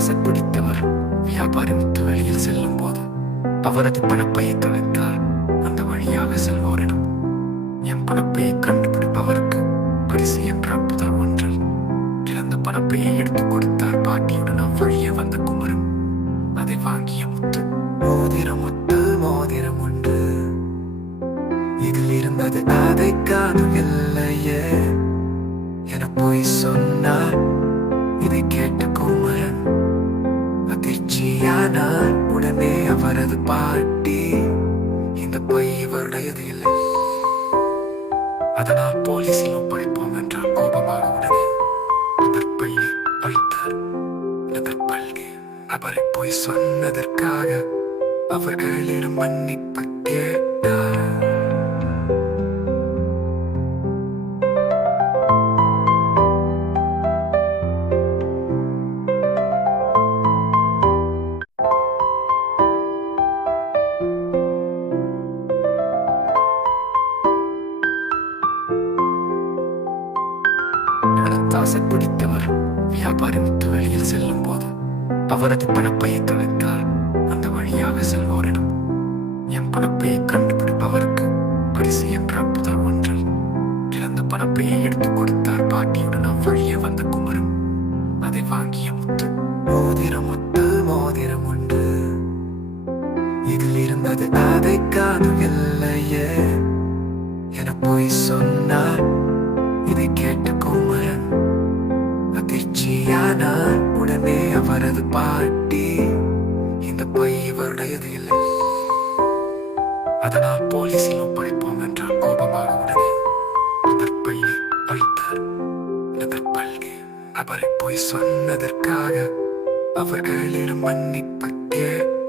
தாசை பிடித்தவர் வியாபாரி முத்து வெளியில் செல்லும் போது அவரது பணப்பையை தொலைத்தார். அந்த வழியாக செல்வோரிடம் என் பணப்பையை கண்டுபிடிப்பவருக்கு பரிசு என்ற அற்புதம் ஒன்றில் இழந்த பணப்பையை எடுத்துக் கொடுத்தார். பாட்டியுடன் அவ்வழியே வந்த குமரன் அதை வாங்கிய முத்து மோதிரம் முத்து மோதிரம் உண்டு, இதில் இருந்தது அதை காணவில்லையே என போய் சொன்னார். இதை கேட்ட குமரன் அதிர்ச்சியானார். உடனே அவரது பாட்டி இந்த பொய் இவருடையது இல்லை, அதனால் போலீசில் ஒப்படைப்போம் என்றார். கோபமாக உடனே அந்த பையை அழித்தார். பல்கி அவரை போய் சொன்னதற்காக அவர்களிடம் மன்னிப்பு கேட்டார். தாசை பிடித்தவர் வியாபாரி முத்து வெளியில் செல்லும் போது அவரது பணப்பையை தொலைத்தார். அந்த வழியாக செல்வோரிடம் என் பணப்பையை கண்டுபிடிப்பவருக்கு பரிசு என்ற அற்புதம் ஒன்றில் இழந்த பணப்பையை எடுத்துக் கொடுத்தார். பாட்டியுடன் அவ்வழியே வந்த குமரன் அதை வாங்கிய முத்து மோதிரம் முத்து மோதிரம் உண்டு, இதில் இருந்தது அதை காணவில்லையே என போய் சொன்னார். இதை கேட்ட குமரன் அதிர்ச்சியானார். உடனே அவரது பாட்டி இந்த பொய் இவருடையது இல்லை, அதனால் போலீசில் ஒப்படைப்போம் என்றார். கோபமாக உடனே அந்த பையை அழித்தார். பல்கி அவரை போய் சொன்னதற்காக அவர்களிடம் மன்னிப்பு கேட்டார்.